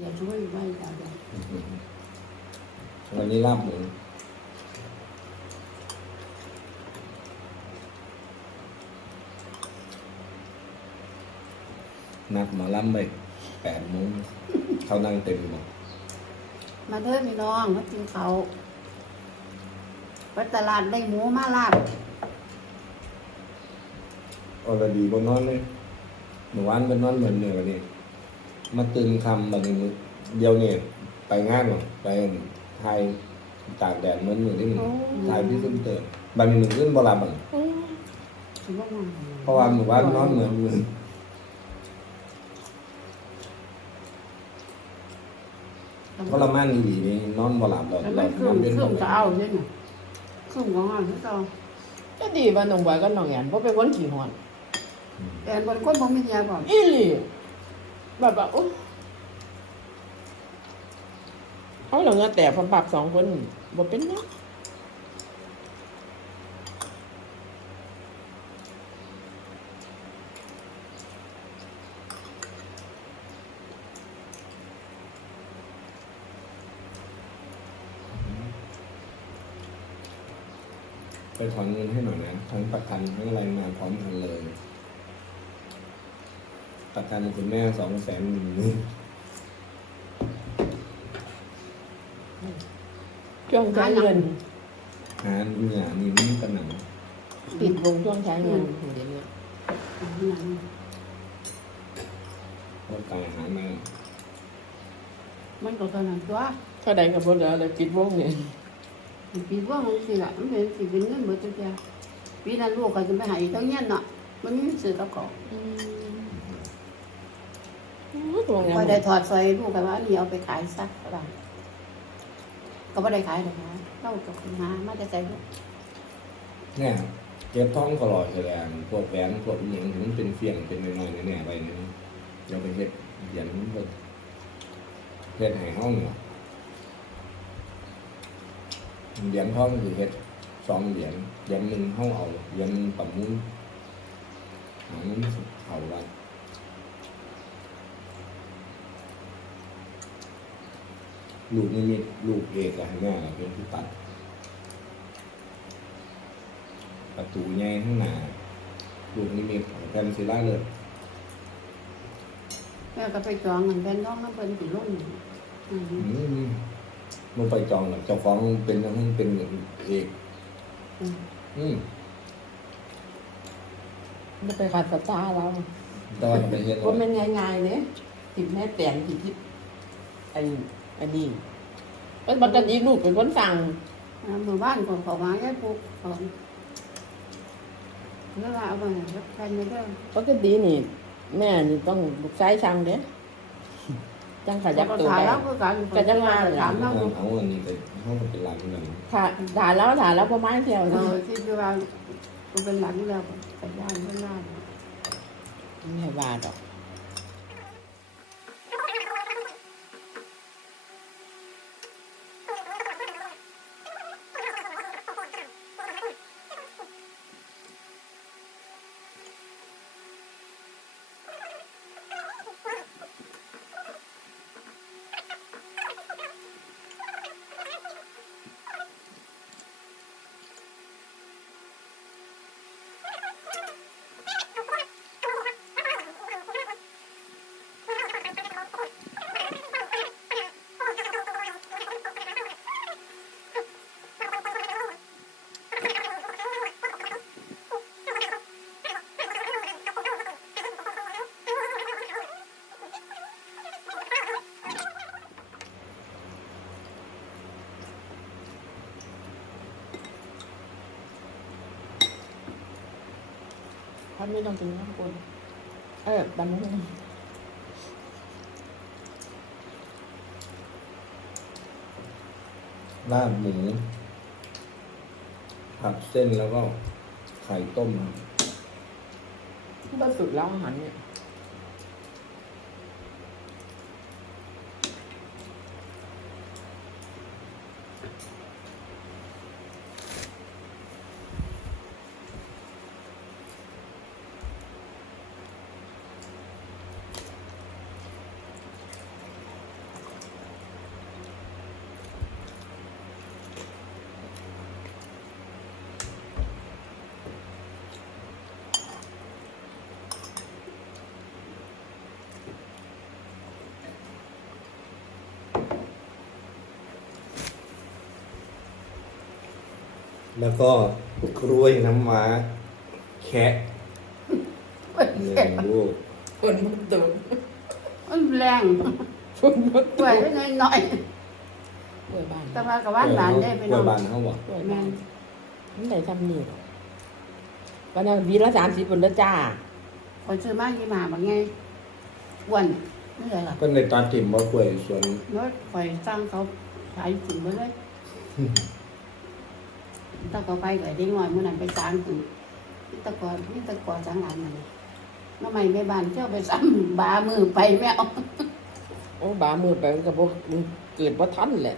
อย่าช่วยไว้จ้ะเดี๋ยววันนี้ลาบหมูนัดหมาล่ำไปแปดโมงเขานั่งเต็มหมดมาเด้อพี่น้องมากินเขาวไปตลาดได้หมูมาลาบออรดีบนนอนเลยหนูวันบนนอนเหมือนเหนือวันนี้ มาตื่นคำบันนี้เดียวเนี่ยไปงานหรอไปไทยตากแดดเหมือนเหมือนที่หนึ่งไทยที่สุดเติมบันนี้หนึ่งขึ้นบลาบังถือว่ามันเพราะว่าหนูว่านอนเหมือนเหมือนเพราะเราม่านอีหลีนี่นอนบลาบเราแล้วเรามันครึ่นองนเป็นคหมรึ่งดจะเอาใช่ไหมครึ่งของเราที่เราก็ดีว่าน้องบอยก็น้องแอนเพราะเป็นคนขี้หอนแต่บางคนบ่มียาก่อนอีหลี แบบว่าโอ้เขาเหลือเงินแต่พอปรับสองคนบ่เป็นเนาะไปถอนเงินให้หน่อยนะทั้งประกันทั้งอะไรมาพร้อมกันเลย ประกันคุณแม่สองแสนหนึ่งหมื่นช่วงใช้เงินหาเนี่ยนี่มันกระหน่ปิดวงช่วงใช้เงินเดี๋ยวนี้อันนั้นำว่ากายหามามันก็เท่านั้นตัวเท่าใดกับบ่เหลือเลยปิดวงเนี่ยปีว่ามันสิละมันเป็นสิเป็นเงินเบิดจังซี่ปีนั้นลูกก็จะไปหาอีกเท่าเงี้ยเนาะมันมีซื้อกับของ อืมตรงนี้พอได้ถอดซอยลูกก็ว่านี่เอาไปขายซะก็ได้ก็บ่ได้ขายหรอกนะเราก็คือหามาแต่ใจลูกเนี่ยเก็บท้องตลอดเลยอะพวกแหวนพวกอหย่างที่มันเป็นเฟียงเป็นน้อยๆเนี่ยไปเนี่ยเราไปเฮ็ดเหรียญมันก็เฮ็ดให้ห้องเนี่ยเหรียญทองคือเฮ็ดสองเหรียญเหรียญหนึ่งห้องเอาเหรียญหนึ่งประมูลหาเงินเอาไว้ ลูกนี่มีลูกเอกอะให้แม่เป็นผู้ตัด ประตูใหญ่ข้างหน้าลูกนี่มีแผ่นศิลาเลยแม่ก็ไปจองเงินแผ่นทองน้ำเพิ่นสิลงอืมอืมมันไปจองหรอกเจ้าของเป็นทั้งเป็นเอกอืมอืมมันไปขัดสตาร์เราแต่ว่าเป็นเฮ็ดว่ามันง่ายๆเนี่ยติดแม่แตนติดที่ไอ้ อันนี้มันปกติลูกเป็นคนสั่งอ่าหมู่บ้านของเขามาแค่ปลูกของแล้วว่าเอาไปรับกันไม่ได้ปกตินี่ แม่นี่ต้องลูกชายสั่งเด้จังขยับก็ตัวถ่ายได้ แล้วคือกันก็จังว่าถามเราเอาเอาอันนี้ไปห้องเป็นหลังนั่นถ่ายถ่ายแล้วถ่ายแล้วประมาณเที่ยวเอนี่อที่คือว่ากูเป็นหลังแล้วไปย่านเพื่อนบ้านไม่ให้ว่าดอก ท่านไม่ต้องกินน้ำกุนเออดำมุ้งลาบหมูผัดเส้นแล้วก็ไข่ต้มครับก็สุดแล้วอาหารเนี่ย แล้วก็กล้วยน้ำว้าแคะเว้ยหนึ่งลูกคนมันตกมันแรงคนมันตกล้วยกได้น้อยกล้วยบ้านๆแต่ว่ากับว่านหวานได้ไปกล้น้วอยงบานเขาบอกกล้วยบ้านมันได้ทำนี่หรอกวันนั้นวีละสามสิบคนละจ้าคนซื้อมายี่หมาบางไงอ้วน นี่เลยล่ะเพิ่นในตัดถิ่มบ่กล้วยสวนรถไฟสร้างเขาขายถึงไปเลยตะกอไปกับเด็กน้อยเมื่อนั้นไปสร้างถึงนี่ตะกอนี่ตะกอสร้างหลานมันน้ำใหม่แม่บ้านเจ้าไปซ้ำบามือไปแม่เอาโอ้บามือไปมันก็บ่มันเกิดบ่ทันแหละ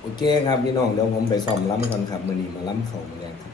โอเคครับพี่น้องเดี๋ยวผมไปซ่อมล้ำก่อนครับมื้อนี้มาล้ำเขามาแรงครับ